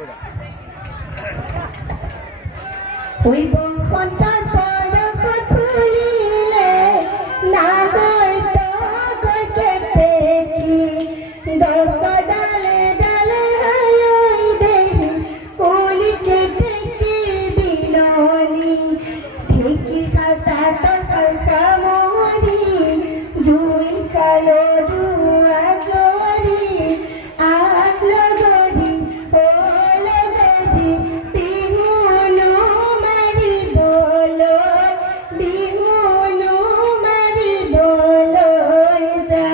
ওই বসন্তৰ পৰশত ফুলিলে নাহৰ তগৰ কেতেকী গছৰ ডালে ডালে হাই দেহি কলি কেতেকীৰ বিলনি ঢেঁকীৰ খাতাতৰ কামৰি জুই কালৰো আজৰি আগলগৰি বিহুনো মাৰিবলৈ যা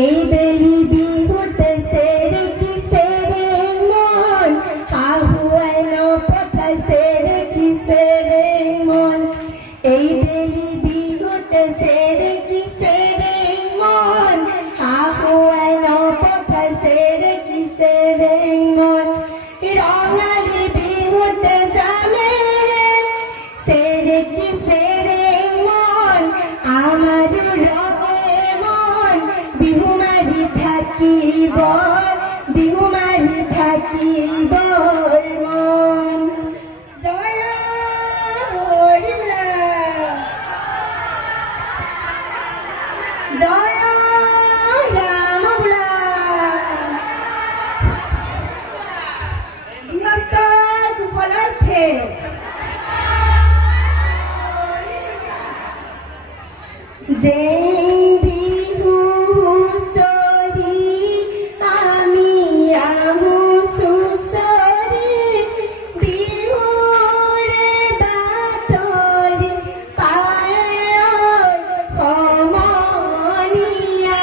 এই বেলি বিহুতে চেৰেকি চেৰেং মন শাহুৱাই নপঠাইছে ৰেকি চেৰেং মন এই বেলি বিহুতে চেৰেকি চেৰেং মন শাহুৱাই নপঠাইছে ৰেকি চেৰেং মন ৰঙালী বিহুতে যামে চেৰেকি চেৰেং মন আমাৰো ৰঙে মন বিহু মাৰি থাকিবৰ মন জয় হৰি বোলা জয় ৰাম বোলা গৃহস্থৰ কুশলাৰ্থে জেং বিহু হুঁচৰি আমি আহোঁ চুঁচৰি বিহুৰে বাতৰি পায় সমনীয়া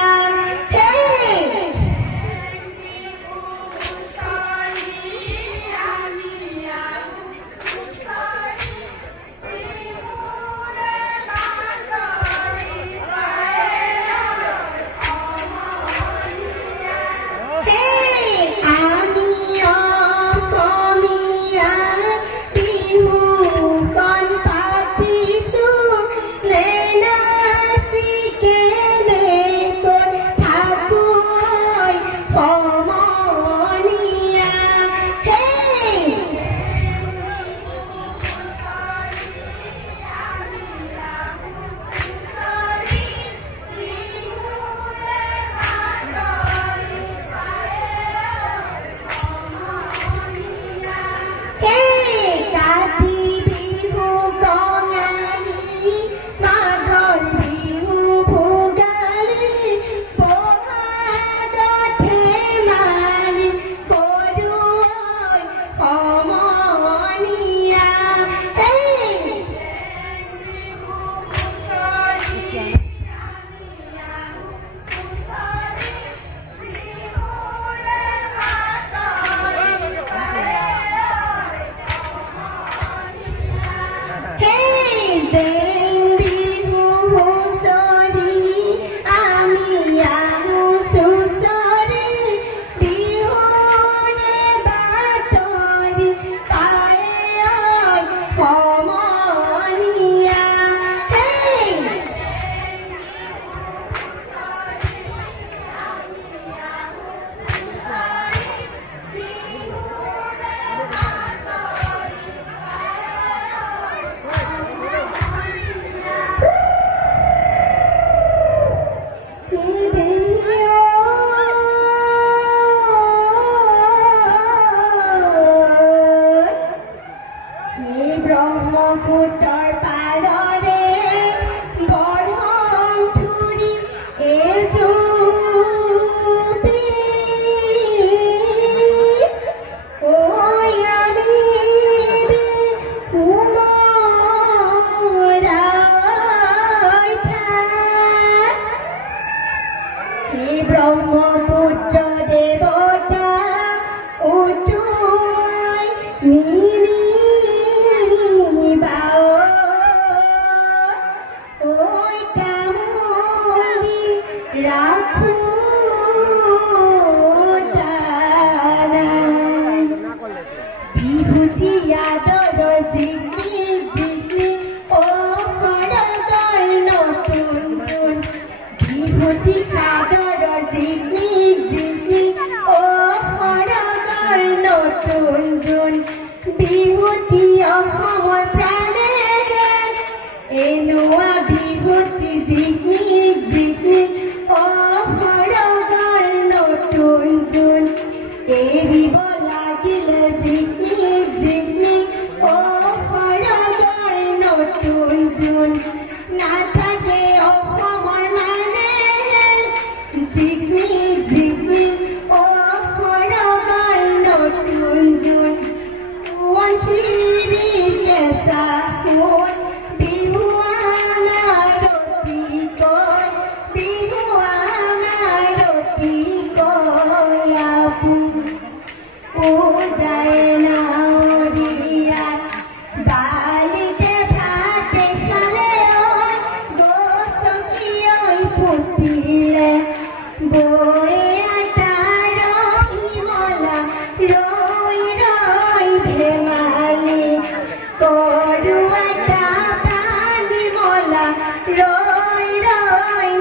ব্ৰহ্মপুত্ৰৰ পাৰৰে বৰহম ধুৰি এজুপি ঐ আমি উমৰাৰ ঠাই এই ব্ৰহ্মপুত্ৰ দেৱতা উটুৱাই বিহুতি কাদৰ জিগনি জিগনি ও সৰগৰ নতুন জোন বিহুতি অসমৰ প্ৰাণে এনোৱা বিহুতি জিকমিক জিকমিক অহৰগৰ নতুন জোন এৰিব লাগিলে জিকমিক জিকমিক অহৰগৰ নতুন জোন নাথাকে অসমৰ মানে জিকমিক জিকমিক অহৰগৰ নতুন জোন ওৱানখিৰিৰ কেঁচা সোণ বিহুৱানাৰতি কয় বিহুৱানাৰতি কয় আপোন পূজাই নাৱৰীয়াত বালিতে ভাতে খালে গছকিয়ৈ পুতিলে বৈ আটাৰ হিমলা ৰৈ ৰৈ ধেমালি কৰো এটা পানী মলা ৰৈ ৰৈ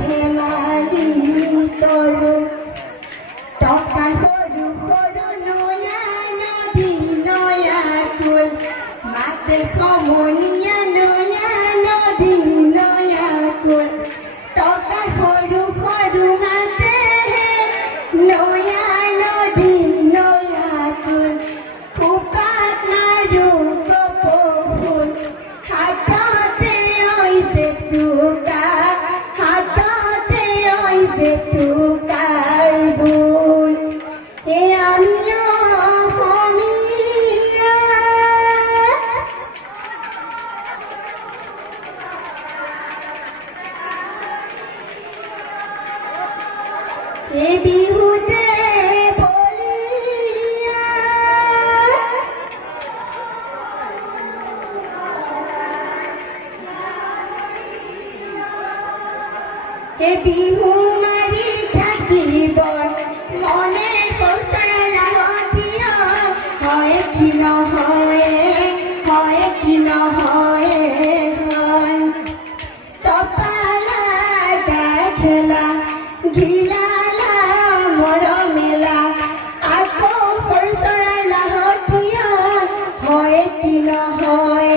ধেমালি কৰো টকা সৰু সৰু নয়া নদী নয়া কুল মাতে সমনীয়া নয়া নদী নয়া কুল টকা সৰু সৰু মাতে নয়া নদী নয়া কুল খোপাত নাৰু কপৌফুল হাততে ঐ জেতুকা হাততে ঐ জেতুকাৰ বোল এ আমি অসমীয়া এ বিহুতে বলিয়া এ বিহু মাৰি থাকিব মনে কৌশল লাগতীয় হয় কি নহয় হয় চপালা খেলা ঘিলালা মৰমেলা আকৌ কৌশল লাগতীয় হয় কি নহয়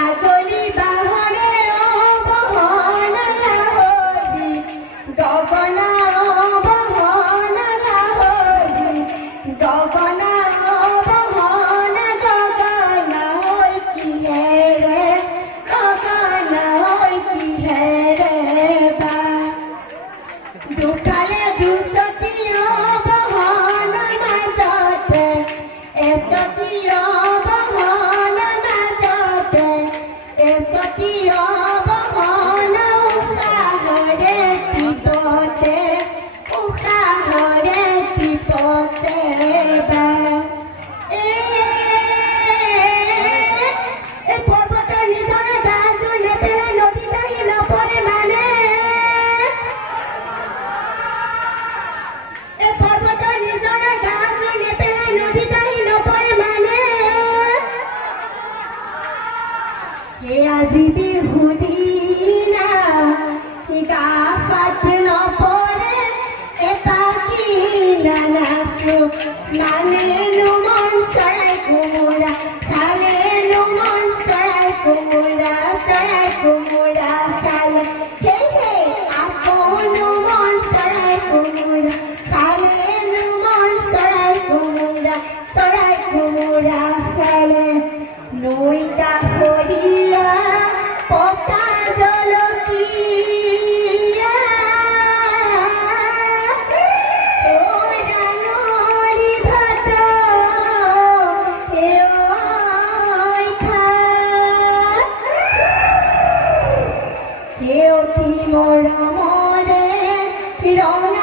আগলি বাহৰে অবহন লাহৰি গগনা অবহন লাহৰি গগনা অবহন গগনা হৈ কিহেৰে বা দুফালে দুচকী অবহন মাজতে এচকী অবহন মাজতে এচকী অবহন উশাহৰে টিপতে বা এই পৰ্বতৰ নিজৰে গাজোৰ নেপেলাই নদীত আহি নপৰে মানে এই পৰ্বতৰ নিজৰে গাজোৰ নেপেলাই নদীত আহি নপৰে মানে এই আজি বিহু দিনা গা পাত নপৰে এপাকি নানাচো নানেনো মন চৰাই কোমোৰা খালেনো মন চৰাই কোমোৰা খালে হে আকৌনো মন চৰাই কোমোৰা খালেনো মন চৰাই কোমোৰা খালে নৈ কাষৰীয়া পকা জলকীয়া ডাঙৰি ভাত অতি মৰমৰে ৰঙা